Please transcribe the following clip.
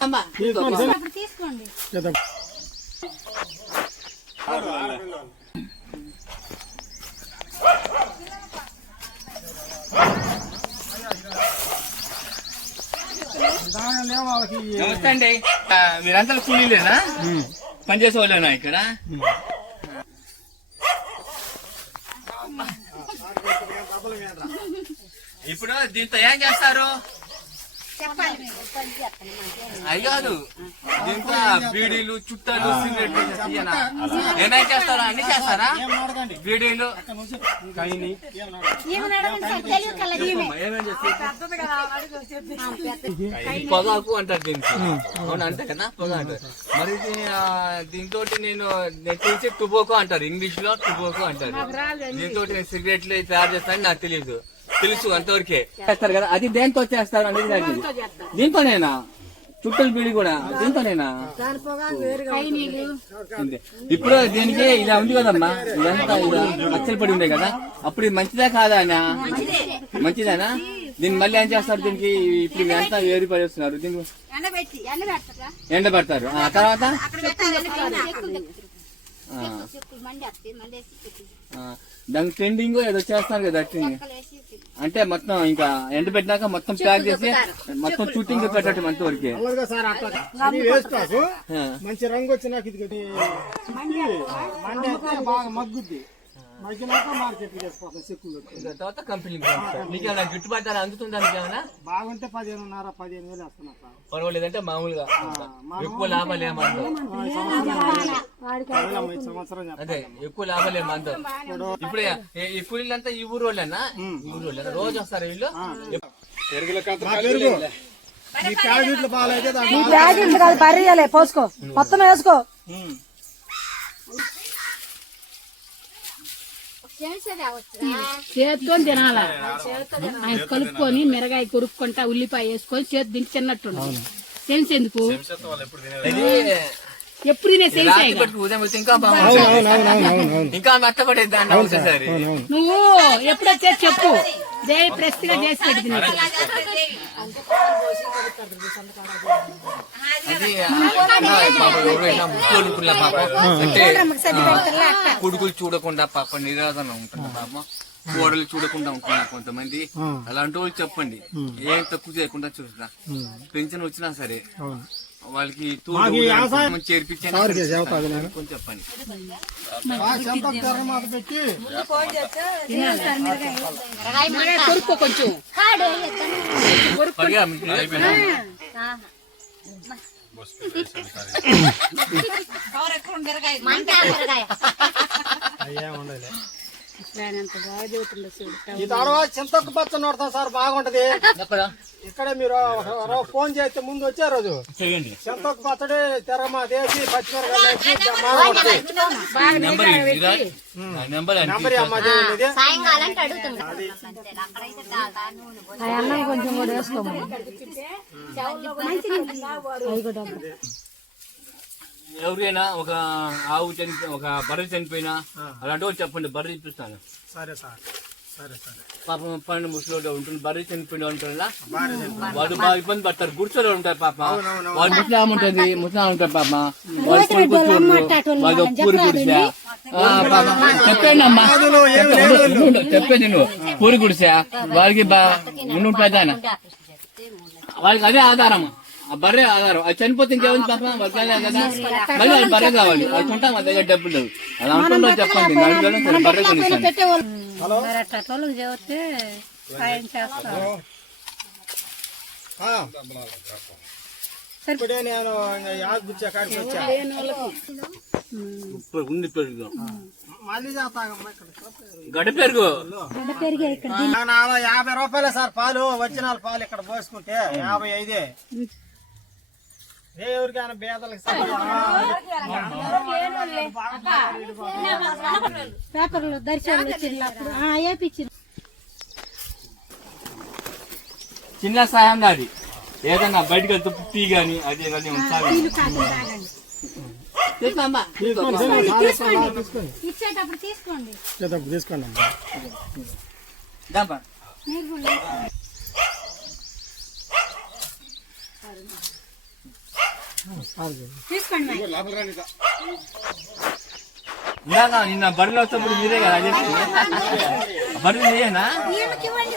అమ్మా. అప్పుడు తీసుకోండి. నమస్తే అండి. మీరంతా కూలీలేనా? పనిచేసే వాళ్ళేనా ఇక్కడ? ఇప్పుడు దీంతో ఏం చేస్తారు చెప్పాలి మీరు పని చేస్తాను మాకేం. అవి కాదు దీంతో బీడీలు చుట్టాలు సిగరెట్లు తీయనా? ఏమేం చేస్తారా? అన్ని చేస్తారా? బీడీలు? పెద్ద- పొగాకు అంటారు దీనికి. అవును? అంతే కదా? పొగ అంటారు మరి దీంతో నేను తెలిసి టుబోకో అంటారు. ఇంగ్లీష్లో టుబోకో అంటారు దీంతో సిగరెట్లు తయారు చేస్తారని నాకు తెలియదు తెలుసు అంతవరకే. చేస్తారు కదా. అది దేంతో చేస్తారు అనేది నాకు. దీంతోనేనా? చుట్టలు బీడి కూడా. దీంతోనేనా. ఇప్పుడు దీనికి ఇలా ఉంది కదమ్మా. ఇదంతా ఇలా మచ్చలు పడి ఉండే కదా. అప్పుడు ఇది మంచిదా కాదా మంచిదేనా? దీన్ని మళ్ళీ ఏం చేస్తారు దీనికి? ఇప్పుడు ఇదంతా ఏరి పడేస్తున్నారు. దీనికి ఎండబెట్టి ఎండ పెడతారా ఎండ పెడతారు ఆ తర్వాత దానికి ట్రెండింగ్ ఏదో చేస్తారు కదా ట్రెండింగ్. అంటే మొత్తం ఇంకా ఎండ పెట్టినాక మొత్తం ప్యాక్ చేసి మొత్తం షూటింగ్ పెట్టట్టు మంత వరకే. మంచి రంగు వచ్చినాక ఇది మగ్గుద్ది. మగ్గినాక మార్కెట్ చేసుకోవాలి చెక్కులు ఇంకా తర్వాత కంపెనీ మీకు ఏమైనా గిట్టుబాటు ధర అందుతుందా మీకు ఏమైనా? బాగుంటే పదిహేనున్నర పదిహేను వేలు వేస్తున్నా సార్. పర్వాలేదంటే మామూలుగా. ఎక్కువ లాభాలు ఏమంటారు. అదే ఎక్కువ లాభాలు ఏమంటారు ఇప్పుడు ఈ- ఈ కూలీలంతా ఈ ఊరు వాళ్ళేనా ఈ ఊరు వాళ్ళేనా రోజు వస్తారు వీళ్ళు? ఈ ప్యాకెట్లు కాదు పర్యాలే పోసుకో. మొత్తం వేసుకో. చేతితో తినాల? ఆయన కలుపుకొని మిరగాయ కొరుక్కుంటా ఉల్లిపాయ వేసుకొని చేతి తింటే తిన్నట్టు సెన్స్ ఎందుకు? ఎప్పుడు నువ్వు ఎప్పుడు వచ్చేది చెప్పు దే ప్రెస్గా చేసి పెట్టి తినచ్చు అది పాప ఎవరు ఇలా ముక్కులు అనుకున్న పాప అంటే ఆ, కొడుకులు చూడకుండా పాప నిరాదన ఉంటుంది పాప. కోడలు చూడకుండా ఉంటున్నారు కొంతమంది. అలాంటి వాళ్ళు చెప్పండి. ఏం తక్కువ చేయకుండా చూసినా. పెన్షన్ వచ్చినా సరే. అవును. వాళ్ళకి మాకు ఈ వ్యవసాయం చేర్పించండి. సార్కి చెబుతాది నేను. కొంచెం చెప్పండి. ఆ చెంతకు తెర మాత పెట్టి. మిరగాయ కొరుక్కో కొంచెం. కాడు ఎత్తను. పడిగా మీకు అయిపోయినా? మంట మిరగాయ. అయ్యే ఉండలే ఈ తర్వాత చింతకు నోడతాం సార్ బాగుంటది. ఇక్కడ మీరు ఫోన్ చేస్తే ముందు వచ్చే రోజు. చేయండి. చింతకు పచ్చడి తెరమా వేసి పచ్చిమిరకాయలు ఇది. కొంచెం కూడా వేసుకోమని ఎవరైనా ఒక ఆవు చని ఒక బర్రె చనిపోయినా అలాంటి వాళ్ళు చెప్పండి బర్రె చూపిస్తాను. సరే సార్. సరే సరే. పాపం పన్నెండు ముసలిలో ఉంటుంది బర్రె చనిపోయిన ఉంటారా వాడు బాగా ఇబ్బంది పడతారు గుడిసెలో ఉంటారు పాప. వాళ్ళు ముసలాం ఉంటుంది ముసలాం ఉంటారు పాప. వాళ్ళు పూరి గుడిసా. చెప్పండి అమ్మా. చెప్పండి నువ్వు. పూరి గుడిసా. వాళ్ళకి బా ఉండు పెద్దాయన వాళ్ళకి అదే ఆధారం ఆ బర్రె ఆధారం. అది చనిపోతే ఇంకేముంది పాప? అదే కదా మళ్ళీ వాళ్ళు బర్రె కావాలి. వాళ్ళకి ఉంటాం మన దగ్గర డబ్బులు లేవు. అలా అనుకుంటా చెప్పండి. సరే బర్రె కొనిస్తాను చెబితే సాయం. ఇప్పుడే నేను యాద్ గుచ్చా కాడికి వచ్చా? ఉప్పు ఉంది పెరుగు. పెరుగు. యాభై రూపాయలే సార్ పాలు. వచ్చిన పాలు ఇక్కడ పోసుకుంటే యాభై ఐదే. ఏ ఎవరికైనా బేదలకు పేపర్లు వేపించింది చిన్న సాయం నాది. ఏదన్నా బయటకు వెళ్తే టీ గాని అదే కానీ తీసుకోమ్మా. ఇచ్చేటప్పుడు తీసుకోండి. తీసుకోండి దాంపా. నీరు కూడా లేదు. తీసుకోండి ఇందాక నిన్న బడిలో వచ్చినప్పుడు మీరే కదా మీరేనా ఇవ్వండి